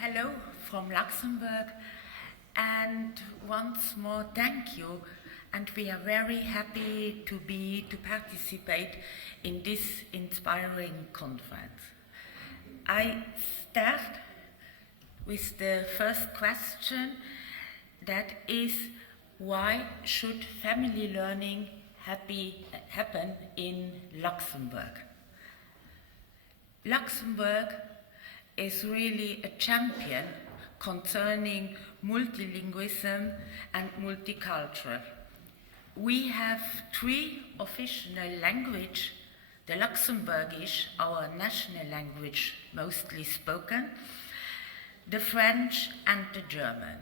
Hello from Luxembourg, and once more thank you, and we are very happy to participate in this inspiring conference. I start with the first question, that is, why should family learning happen in Luxembourg? Luxembourg is really a champion concerning multilingualism and multicultural. We have 3 official languages: the Luxembourgish, our national language mostly spoken, the French and the German.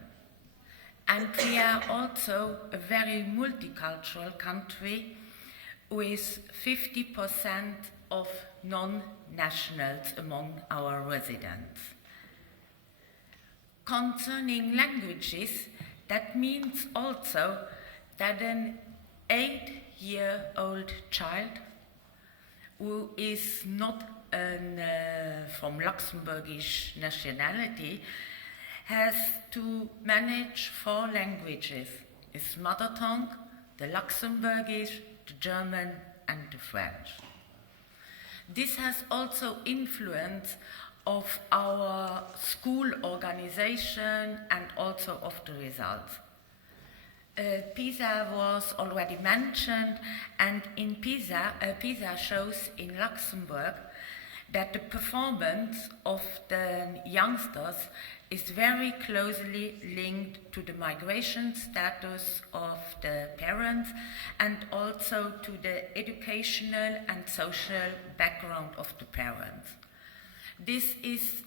And we are also a very multicultural country with 50% of non-nationals among our residents. Concerning languages, that means also that an 8-year-old child who is not from Luxembourgish nationality has to manage 4 languages: his mother tongue, the Luxembourgish, the German, and the French. This has also influence of our school organization and also of the results. PISA was already mentioned, and in PISA shows in Luxembourg that the performance of the youngsters is very closely linked to the migration status of the parents and also to the educational and social background of the parents. This is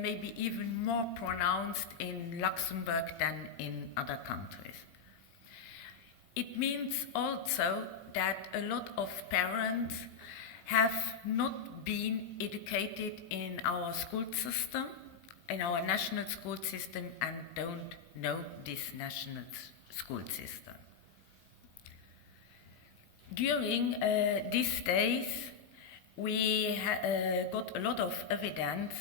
maybe even more pronounced in Luxembourg than in other countries. It means also that a lot of parents have not been educated in our school system, in our national school system, and don't know this national school system. During these days, we got a lot of evidence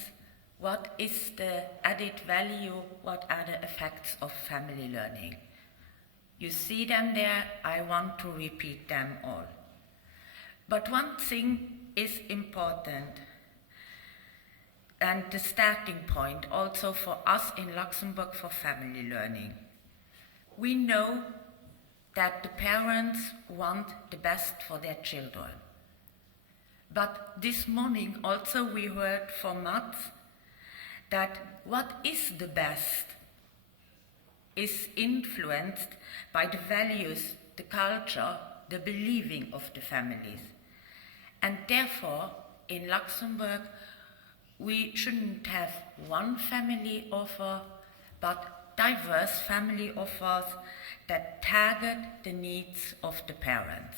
what is the added value, what are the effects of family learning. You see them there, I want to repeat them all. But one thing is important, and the starting point also for us in Luxembourg for family learning. We know that the parents want the best for their children. But this morning also we heard from Mats that what is the best is influenced by the values, the culture, the believing of the families. And therefore, in Luxembourg, we shouldn't have one family offer, but diverse family offers that target the needs of the parents.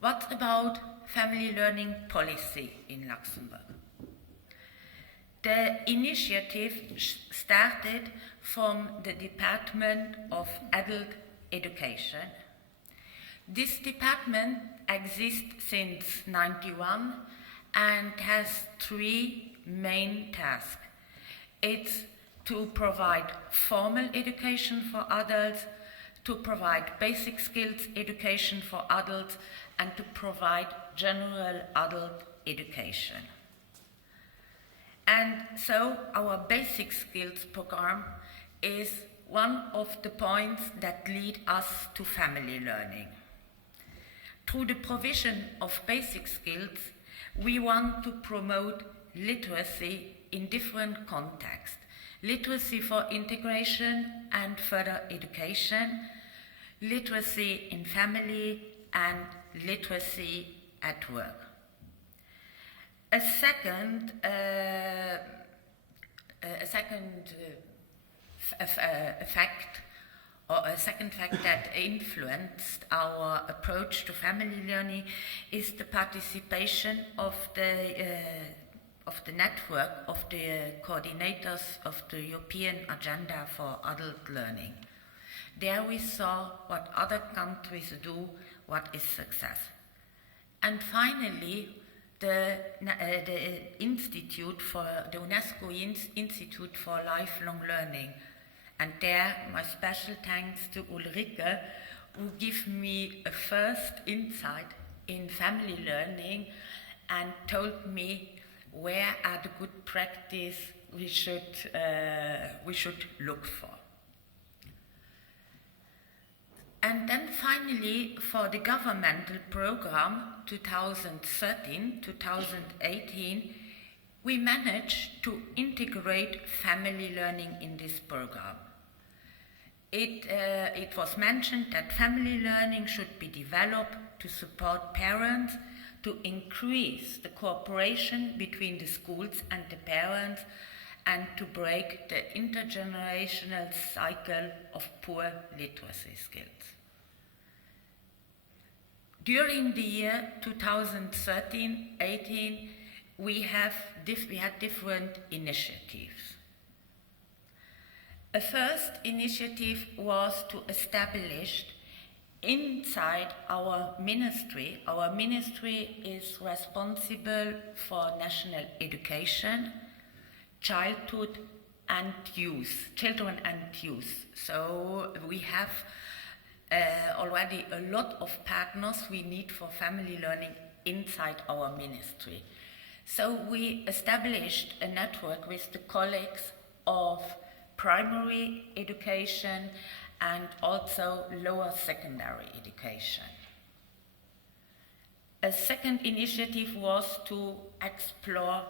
What about family learning policy in Luxembourg? The initiative started from the Department of Adult Education. This department exists since 1991 and has 3 main tasks. It's to provide formal education for adults, to provide basic skills education for adults, and to provide general adult education. And so our basic skills program is one of the points that lead us to family learning. Through the provision of basic skills, we want to promote literacy in different contexts. Literacy for integration and further education, literacy in family, and literacy at work. A second fact that influenced our approach to family learning is the participation of the network of the coordinators of the European Agenda for Adult Learning. There we saw what other countries do, what is success. And finally, the Institute for the UNESCO Institute for Lifelong Learning. And there, my special thanks to Ulrike, who gave me a first insight in family learning and told me where are the good practice we should look for. And then finally, for the governmental program 2013-2018, we managed to integrate family learning in this program. It was mentioned that family learning should be developed to support parents, to increase the cooperation between the schools and the parents, and to break the intergenerational cycle of poor literacy skills. During the year 2013-18, we had different initiatives. A first initiative was to establish inside our ministry is responsible for national education, children and youth. So we have already a lot of partners we need for family learning inside our ministry. So we established a network with the colleagues of primary education and also lower secondary education. A second initiative was to explore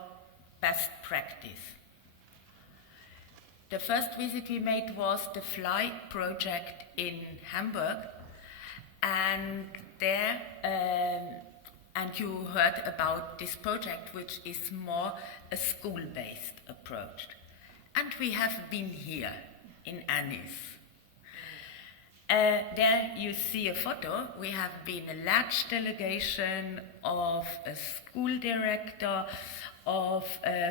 best practice. The first visit we made was the FLY project in Hamburg, and there, and you heard about this project, which is more a school-based approach. And we have been here in Ennis. There you see a photo. We have been a large delegation of a school director, of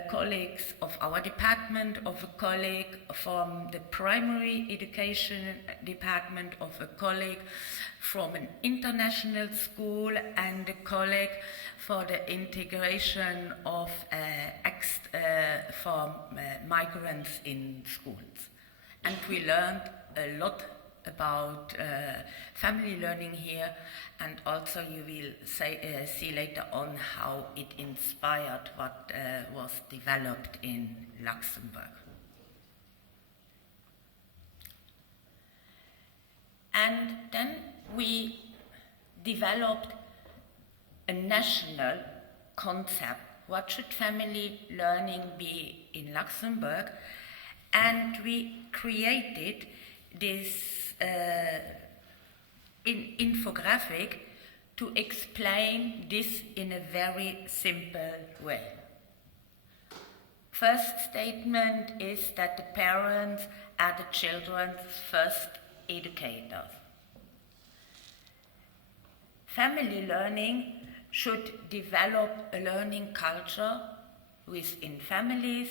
colleagues of our department, of a colleague from the primary education department, of a colleague from an international school, and a colleague for the integration of migrants in schools. And we learned a lot about family learning here, and also you will see later on how it inspired what was developed in Luxembourg. And then we developed a national concept. What should family learning be in Luxembourg? And we created this infographic to explain this in a very simple way. First statement is that the parents are the children's first educators. Family learning should develop a learning culture within families,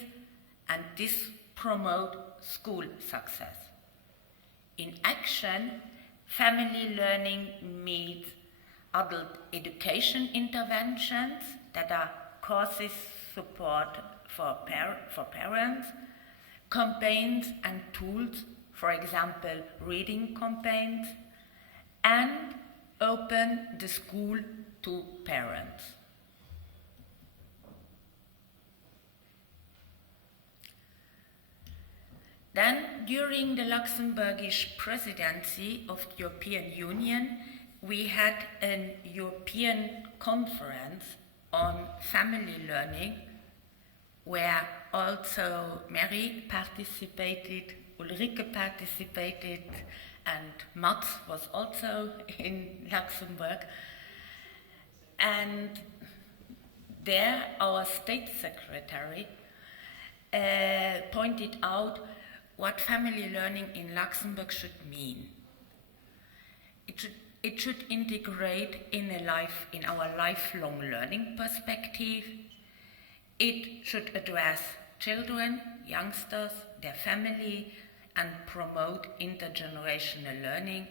and this promote school success. In action, family learning means adult education interventions that are courses support for parents, campaigns and tools, for example, reading campaigns, and open the school to parents. Then, during the Luxembourgish presidency of the European Union, we had a European conference on family learning, where also Mary participated, Ulrike participated, and Mats was also in Luxembourg. And there, our state secretary pointed out what family learning in Luxembourg should mean. It should integrate in our lifelong learning perspective. It should address children, youngsters, their family, and promote intergenerational learning.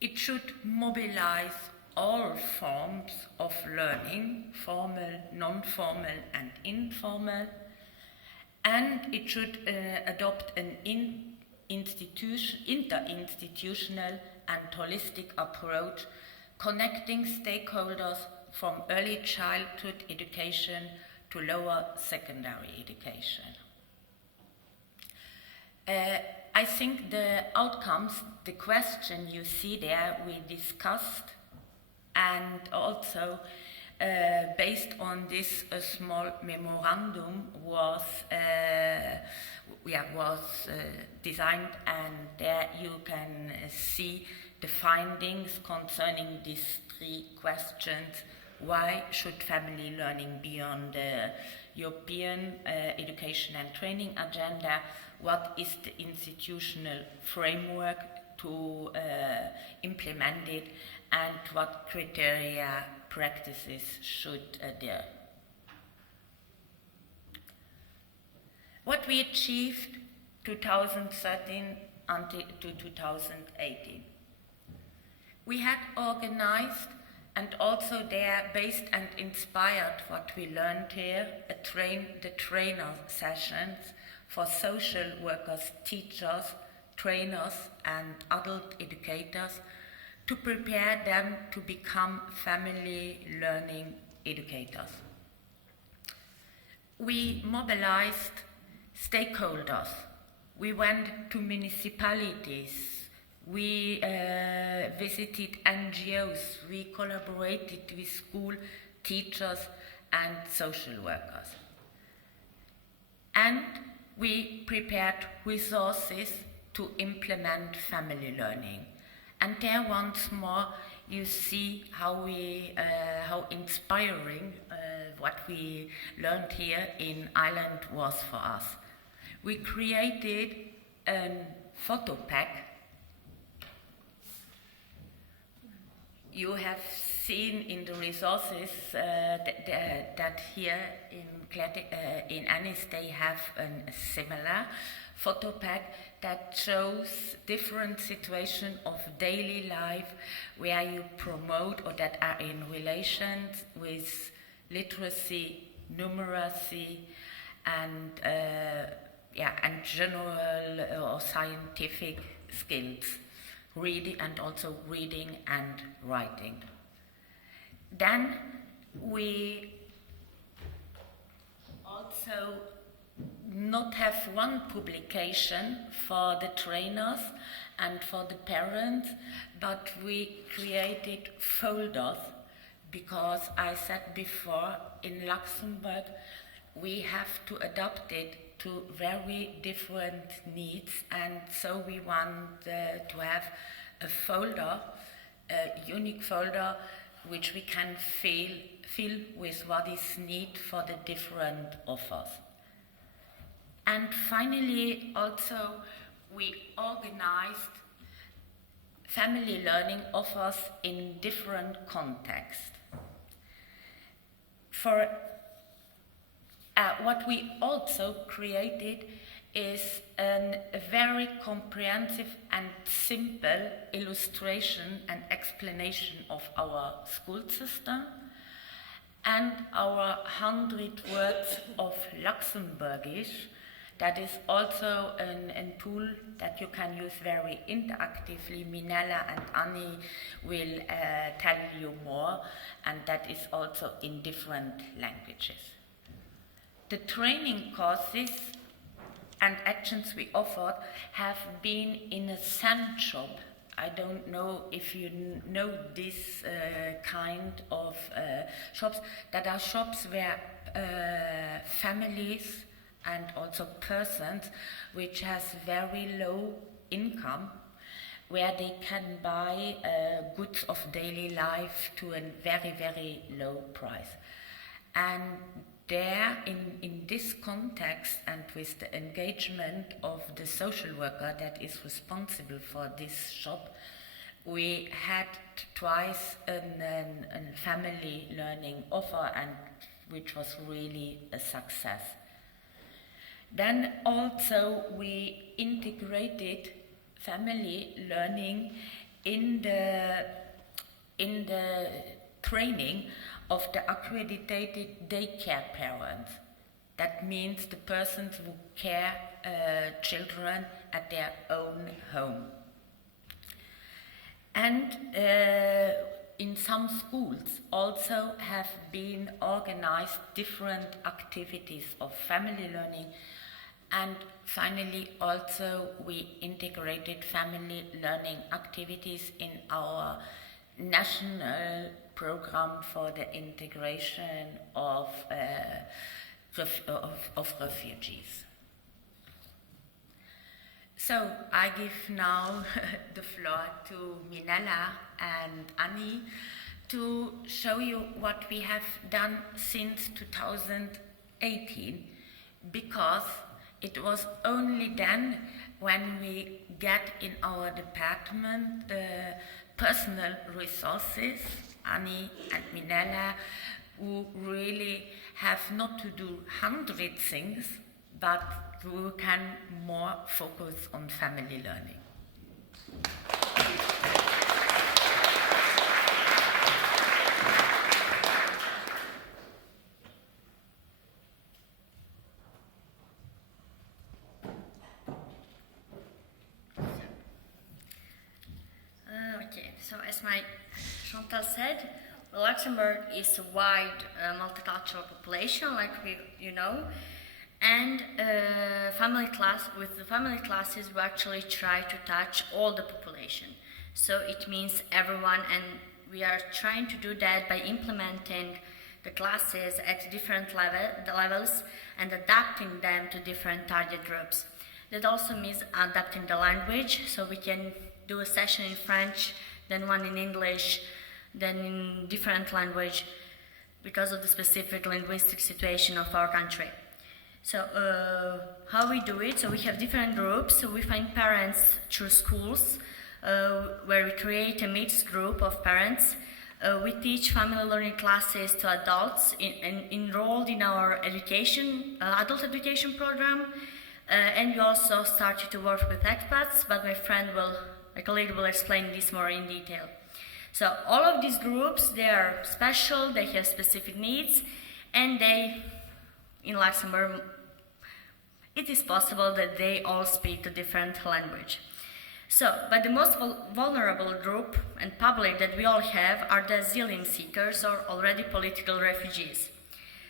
It should mobilize all forms of learning, formal, non-formal and informal, and it should adopt an interinstitutional and holistic approach, connecting stakeholders from early childhood education to lower secondary education. I think the outcomes, the question you see there, we discussed, and also based on this small memorandum was designed, and there you can see the findings concerning these three questions. Why should family learning be on the European education and training agenda? What is the institutional framework to implement it, and what criteria, practices should adhere? What we achieved 2013 until to 2018. We had organized and also there based and inspired what we learned here, the trainer sessions for social workers, teachers, trainers and adult educators to prepare them to become family learning educators. We mobilized stakeholders. We went to municipalities. We visited NGOs. We collaborated with school teachers and social workers. And we prepared resources to implement family learning. And there once more you see how inspiring what we learned here in Ireland was for us. We created a photo pack. You have seen in the resources that here in Clare, in Ennis they have a similar photo pack that shows different situations of daily life where you promote or that are in relation with literacy, numeracy, and general or scientific skills, reading and also reading and writing. Then we also not have one publication for the trainers and for the parents, but we created folders because I said before in Luxembourg we have to adapt it to very different needs, and so we want to have a folder, a unique folder which we can fill with what is needed for the different offers. And finally, also, we organized family learning offers in different contexts. For what we also created is a very comprehensive and simple illustration and explanation of our school system and our 100 words of Luxembourgish. That is also a tool that you can use very interactively. Minela and Annie will tell you more, and that is also in different languages. The training courses and actions we offered have been in a sand shop. I don't know if you know this kind of shops, that are shops where families and also persons which has very low income, where they can buy goods of daily life to a very, very low price. And there, in this context and with the engagement of the social worker that is responsible for this shop, we had twice a family learning offer, and which was really a success. Then also we integrated family learning in the in the training of the accredited daycare parents. That means the persons who care children at their own home. And in some schools also have been organized different activities of family learning, and finally also we integrated family learning activities in our national program for the integration of refugees. So I give now the floor to Minela and Annie to show you what we have done since 2018, because it was only then when we get in our department personal resources, Annie and Minela, who really have not to do 100 things, but who can more focus on family learning. Okay, so as my Chantal said, Luxembourg is a wide multicultural population, like you know, and with the family classes we actually try to touch all the population. So it means everyone, and we are trying to do that by implementing the classes at different levels and adapting them to different target groups. That also means adapting the language, so we can do a session in French, then one in English, then in different language, because of the specific linguistic situation of our country. So how we do it? So we have different groups. So we find parents through schools, where we create a mixed group of parents. We teach family learning classes to adults enrolled in our adult education program, and we also started to work with expats, but my colleague will explain this more in detail. So all of these groups, they are special, they have specific needs, and in Luxembourg, it is possible that they all speak a different language. So, but the most vulnerable group and public that we all have are the asylum seekers or already political refugees.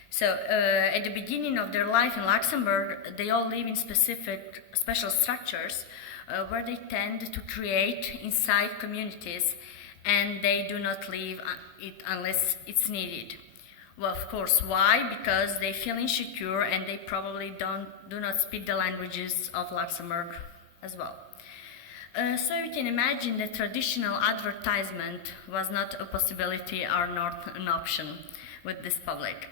So, at the beginning of their life in Luxembourg, they all live in special structures where they tend to create inside communities, and they do not leave it unless it's needed. Well, of course, why? Because they feel insecure and they probably do not speak the languages of Luxembourg as well. So you can imagine that traditional advertisement was not a possibility or not an option with this public.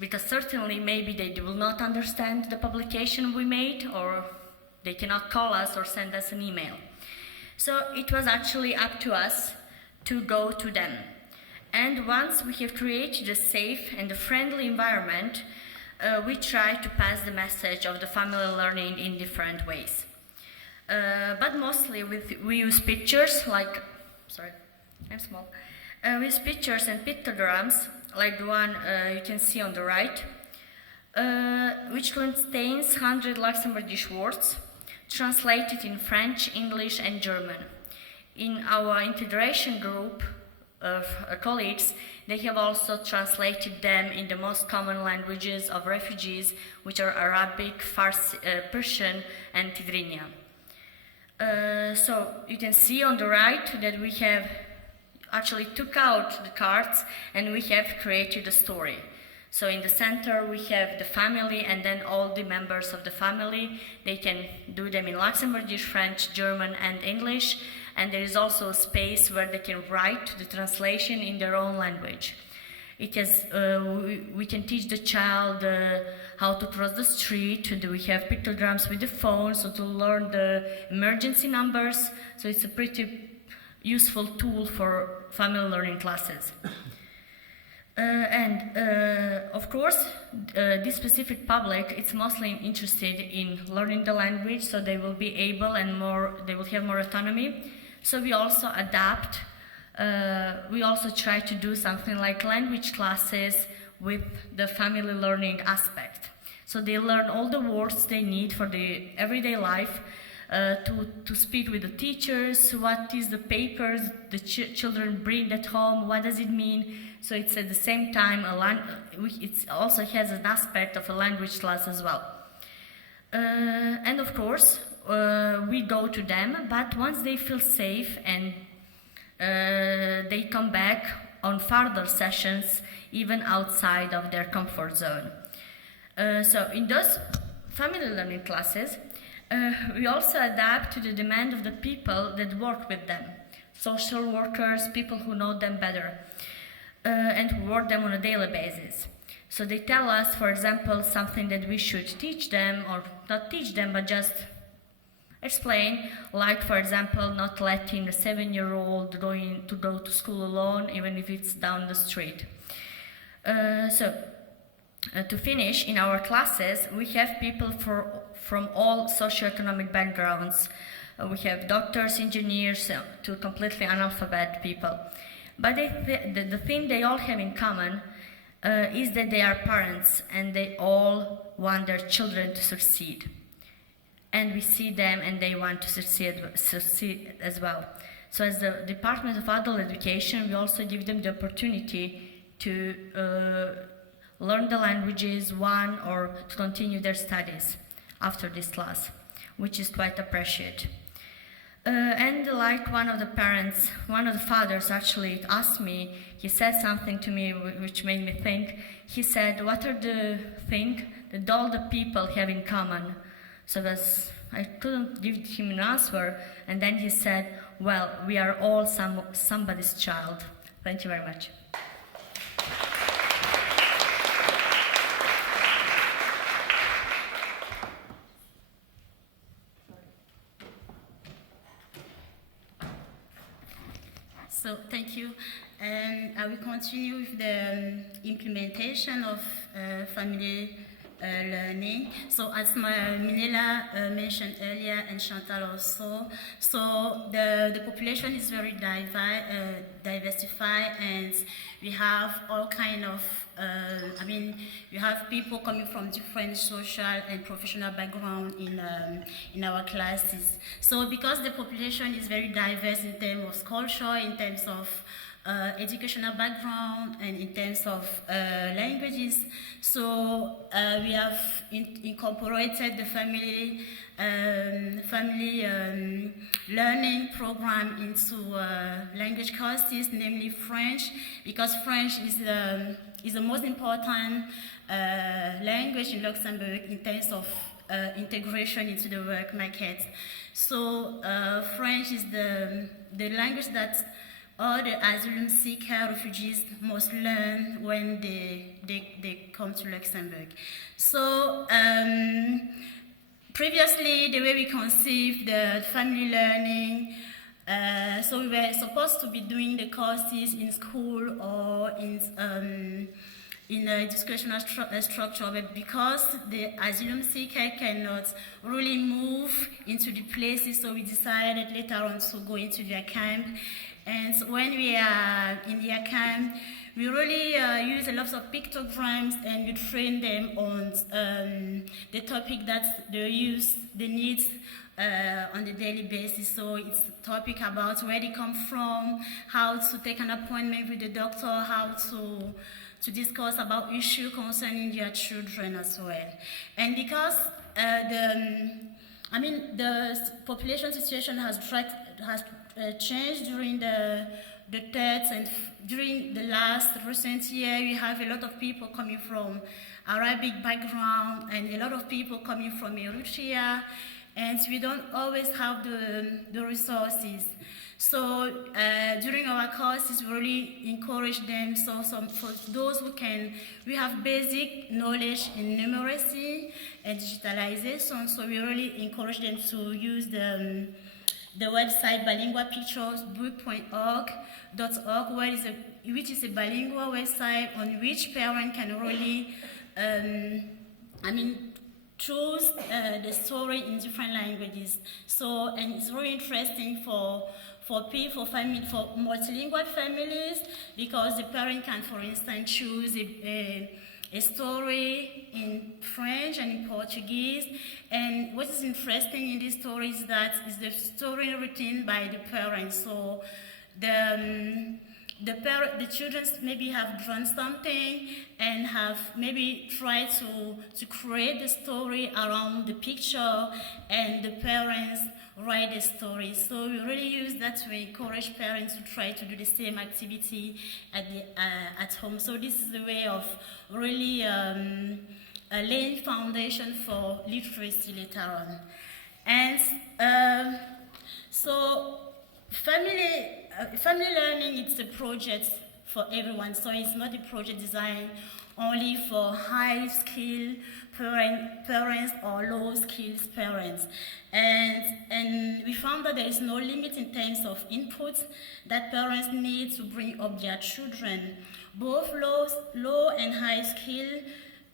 Because certainly maybe they will not understand the publication we made, or they cannot call us or send us an email. So it was actually up to us to go to them. And once we have created a safe and a friendly environment, we try to pass the message of the family learning in different ways. But mostly we use pictures we use pictures and pictograms, like the one you can see on the right, which contains 100 Luxembourgish words, translated in French, English and German. In our integration group of colleagues, they have also translated them in the most common languages of refugees, which are Arabic, Farsi, Persian and Tigrinya. So you can see on the right that we have actually took out the cards and we have created a story. So in the center we have the family, and then all the members of the family, they can do them in Luxembourgish, French, German and English, and there is also a space where they can write the translation in their own language. We can teach the child how to cross the street. We have pictograms with the phone, so to learn the emergency numbers. So it's a pretty useful tool for family learning classes. Of course, this specific public is mostly interested in learning the language, so they will be able they will have more autonomy. So we also adapt we also try to do something like language classes with the family learning aspect. So they learn all the words they need for the everyday life, to speak with the teachers, what is the papers the children bring at home, what does it mean. So it's at the same time, it also has an aspect of a language class as well. And of course, we go to them, but once they feel safe and they come back on further sessions, even outside of their comfort zone. So in those family learning classes, we also adapt to the demand of the people that work with them, social workers, people who know them better, and who work them on a daily basis. So they tell us, for example, something that we should teach them, or not teach them, but just explain, like, for example, not letting a 7-year-old go to school alone, even if it's down the street. To finish, in our classes, we have people from all socioeconomic backgrounds. We have doctors, engineers, to completely analphabet people. But the thing they all have in common is that they are parents and they all want their children to succeed. And we see them and they want to succeed as well. So as the Department of Adult Education, we also give them the opportunity to learn the languages, or to continue their studies after this class, which is quite appreciated. And like one of the fathers actually asked me, he said something to me which made me think. He said, what are the things that all the people have in common? So I couldn't give him an answer, and then he said, well, we are all somebody's child. Thank you very much. So thank you. I will continue with the implementation of family learning. So as Minela mentioned earlier, and Chantal also, so the population is very diversified, and we have all kind of, you have people coming from different social and professional background in our classes. So because the population is very diverse in terms of culture, in terms of educational background, and in terms of languages, so we have incorporated the family learning program into language courses, namely French, because French is the most important language in Luxembourg in terms of integration into the work market. So French is the language that all the asylum seeker refugees must learn when they come to Luxembourg. So previously, the way we conceived the family learning, so we were supposed to be doing the courses in school or in a educational structure, but because the asylum seeker cannot really move into the places, so we decided later on to go into their camp. And when we are in their camp, we really use a lot of pictograms, and we train them on the topic that they need on the daily basis. So it's a topic about where they come from, how to take an appointment with the doctor, how to discuss about issues concerning their children as well. And because the population situation has changed during the third and during the last recent year, we have a lot of people coming from Arabic background and a lot of people coming from Eritrea, and we don't always have the resources. So during our courses, we really encourage them. So for those who we have basic knowledge in numeracy and digitalization, so we really encourage them to use the website bilingualpicturesbook.org, which is a bilingual website on which parents can really choose the story in different languages. So, and it's really interesting for for multilingual families, because the parent can, for instance, choose a story in French and in Portuguese. And what is interesting in this story is that it's the story written by the parents. So the children maybe have drawn something and have maybe tried to create the story around the picture, and the parents write the story. So we really use that to encourage parents to try to do the same activity at home. So this is the way of really laying foundation for literacy later on. And so family learning, it's a project for everyone. So it's not a project designed only for high-skilled parents or low-skilled parents. And we found that there is no limit in terms of input that parents need to bring up their children. Both low and high-skilled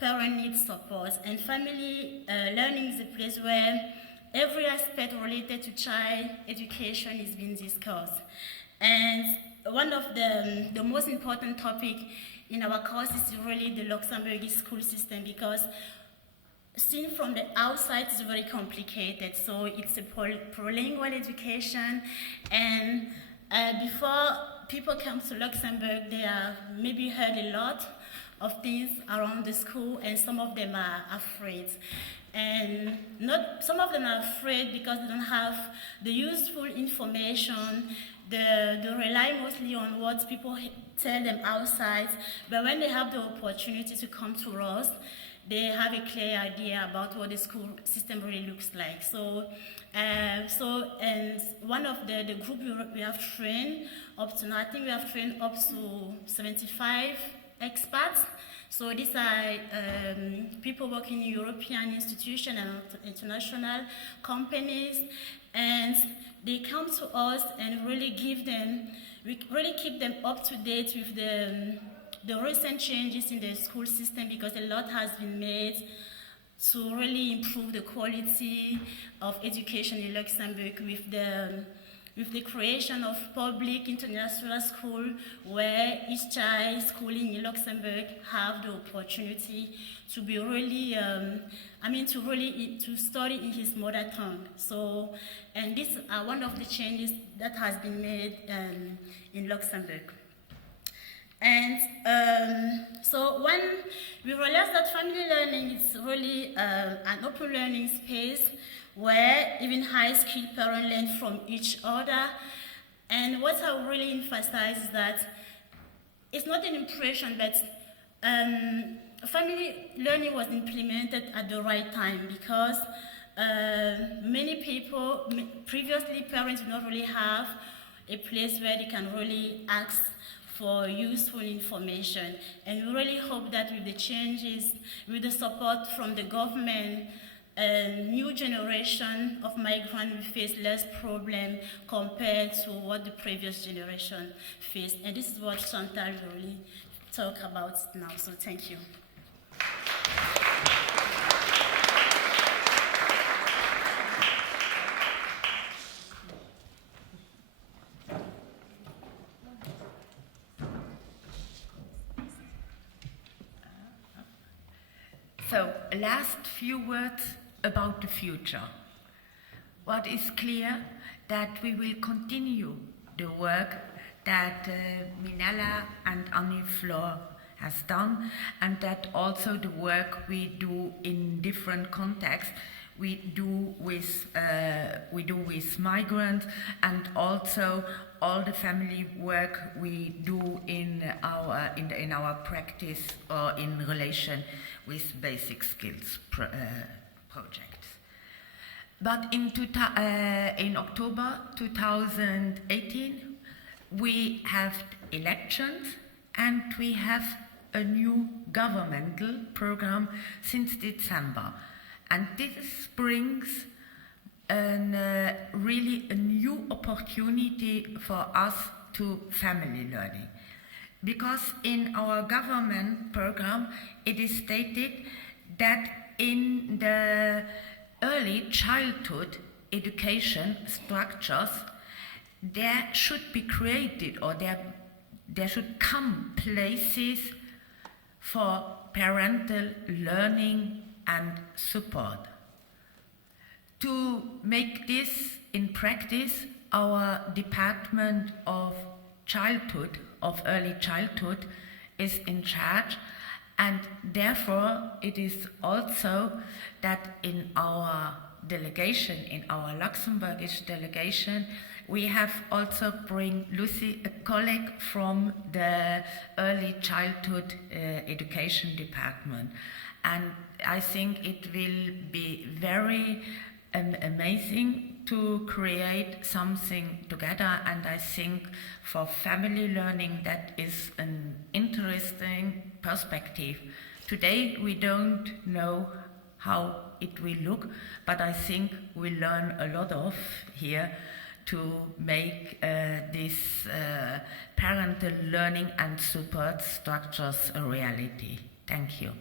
parents need support, and family learning is a place where every aspect related to child education is being discussed. And one of the most important topic in our course is really the Luxembourg school system, because seen from the outside it's very complicated. So it's a prolingual education, and before people come to Luxembourg, they have maybe heard a lot of things around the school, and some of them are afraid. And some of them are afraid because they don't have the useful information. They rely mostly on what people tell them outside, but when they have the opportunity to come to us, they have a clear idea about what the school system really looks like. And one of the group we have trained up to now, I think we have trained up to 75 expats. So these are people working in European institutions and international companies, and they come to us and we really keep them up to date with the recent changes in the school system, because a lot has been made to really improve the quality of education in Luxembourg with the creation of public international school, where each child schooling in Luxembourg have the opportunity to be really, to study in his mother tongue. So, and these are one of the changes that has been made in Luxembourg. And so when we realized that family learning is really an open learning space where even high-skilled parents learn from each other. And what I really emphasize is that it's not an impression, but family learning was implemented at the right time, because many people, previously parents did not really have a place where they can really ask for useful information. And we really hope that with the changes, with the support from the government, a new generation of migrants will face less problem compared to what the previous generation faced. And this is what Chantal will really talk about now. So thank you. So, last few words about the future. What is clear, that we will continue the work that Minela and Annie-Flore has done, and that also the work we do in different contexts we do with migrants, and also all the family work we do in our practice or in relation with basic skills projects. But in October 2018, we have elections and we have a new governmental program since December. And this brings really a new opportunity for us to family learning. Because in our government program, it is stated that in the early childhood education structures, there should be created, or there should come places for parental learning and support. To make this in practice, our Department of Childhood, of Early Childhood, is in charge, and therefore it is also that in our delegation, in our Luxembourgish delegation, we have also bring Lucy, a colleague from the Early Childhood Education Department. And I think it will be very amazing to create something together, and I think for family learning that is an interesting perspective. Today we don't know how it will look, but I think we learn a lot of here to make this parental learning and support structures a reality. Thank you.